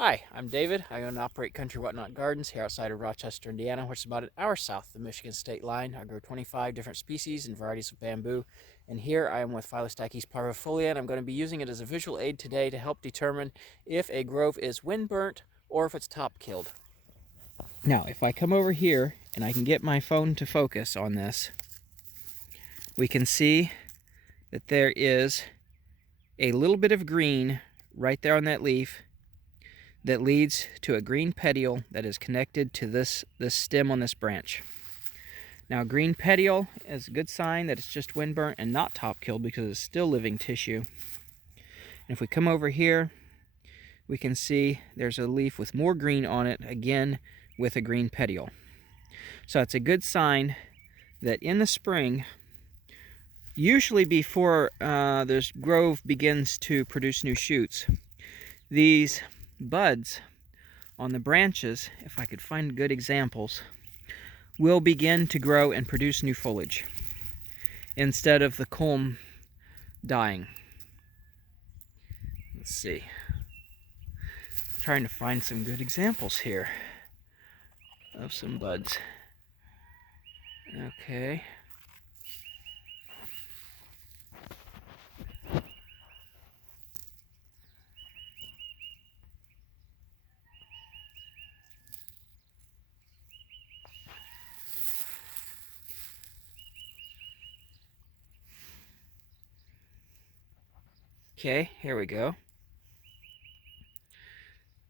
Hi, I'm David. I own and operate Country Whatnot Gardens here outside of Rochester, Indiana, which is about an hour south of the Michigan state line. I grow 25 different species and varieties of bamboo, and here I am with Phyllostachys parvifolia, and I'm going to be using it as a visual aid today to help determine if a grove is wind burnt or if it's top killed. Now, if I come over here and I can get my phone to focus on this, we can see that there is a little bit of green right there on that leaf that leads to a green petiole that is connected to this stem on this branch. Now, green petiole is a good sign that it's just wind burnt and not top killed because it's still living tissue. And if we come over here, we can see there's a leaf with more green on it, again with a green petiole. So it's a good sign that in the spring, usually before this grove begins to produce new shoots, these buds on the branches, if I could find good examples, will begin to grow and produce new foliage instead of the culm dying. Let's see. I'm trying to find some good examples here of some buds. Okay. Okay, here we go.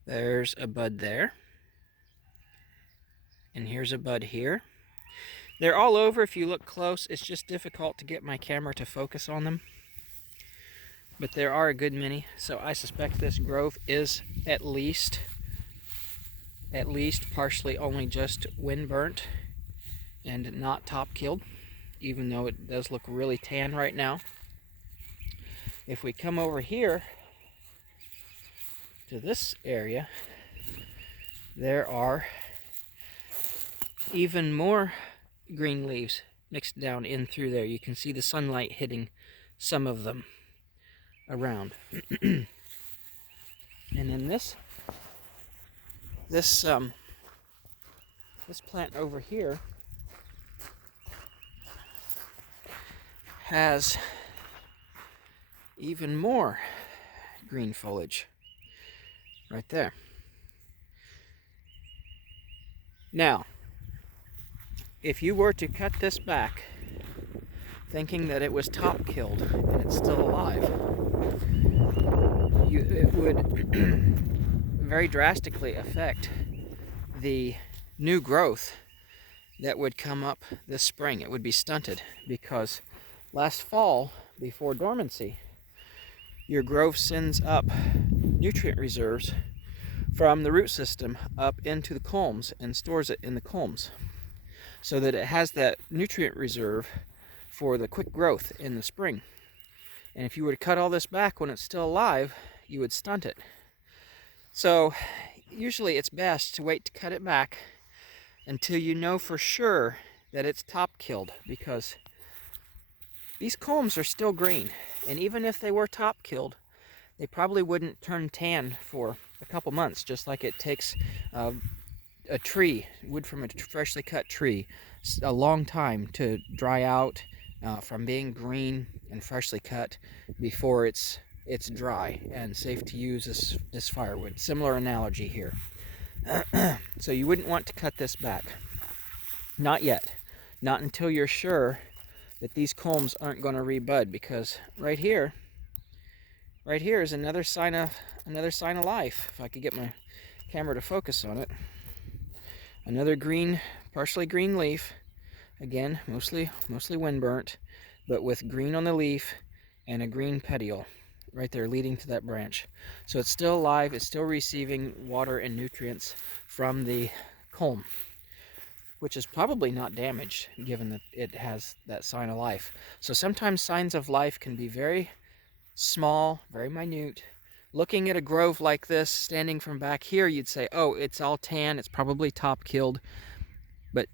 There's a bud there. And here's a bud here. They're all over if you look close. It's just difficult to get my camera to focus on them. But there are a good many, so I suspect this grove is at least partially only just wind burnt and not top killed, even though it does look really tan right now. If we come over here to this area, there are even more green leaves mixed down in through there. You can see the sunlight hitting some of them around. And then this plant over here has even more green foliage right there. Now, if you were to cut this back thinking that it was top killed and it's still alive, it would very drastically affect the new growth that would come up this spring. It would be stunted because last fall, before dormancy, your grove sends up nutrient reserves from the root system up into the culms and stores it in the culms so that it has that nutrient reserve for the quick growth in the spring. And if you were to cut all this back when it's still alive, you would stunt it. So usually it's best to wait to cut it back until you know for sure that it's top killed, because these culms are still green, and even if they were top killed, they probably wouldn't turn tan for a couple months, just like it takes a tree, wood from a freshly cut tree, a long time to dry out from being green and freshly cut before it's dry and safe to use as firewood. Similar analogy here. So you wouldn't want to cut this back. Not yet. Not until you're sure that these culms aren't going to rebud, because right here is another sign of life. If I could get my camera to focus on it. Another green, partially green leaf. Again, mostly wind burnt, but with green on the leaf and a green petiole right there leading to that branch. So it's still alive, it's still receiving water and nutrients from the culm, which is probably not damaged given that it has that sign of life. So sometimes signs of life can be very small, very minute. Looking at a grove like this, standing from back here, you'd say, oh, it's all tan, it's probably top killed. But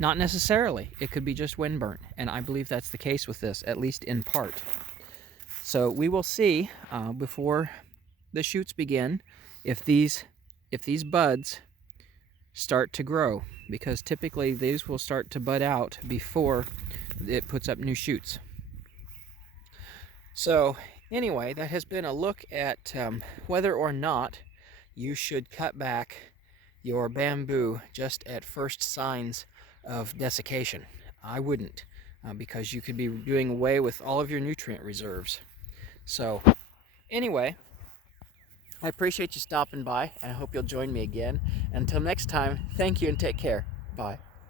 not necessarily. It could be just wind burnt, and I believe that's the case with this, at least in part. So we will see before the shoots begin if these if these buds start to grow, because typically these will start to bud out before it puts up new shoots. So anyway, that has been a look at whether or not you should cut back your bamboo just at first signs of desiccation. I wouldn't, because you could be doing away with all of your nutrient reserves. So anyway, I appreciate you stopping by, and I hope you'll join me again. Until next time, thank you and take care. Bye.